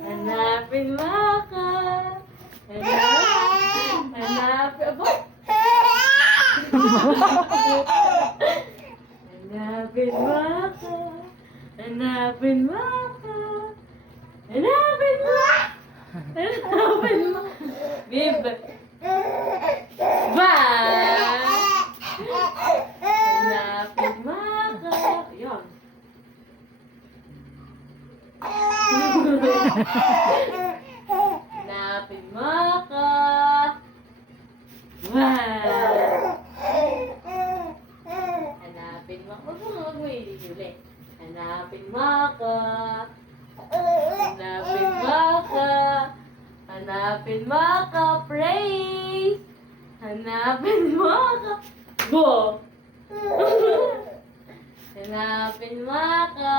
Hanapin mo ako. Hanapin, abo? Hanapin mo ako. Hanapin mo ako. Hanapin mo. Hanapin mo. Bib. Ba! Hanapin mo ako. Yun. Hanapin mo ako. Wow! Hanapin mo. Huwag mo iliguli. Hanapin mo ako. Hanapin mo ako. Hanapin mo ako. Praise! Hanapin mo ako. Go! Hanapin mo ako.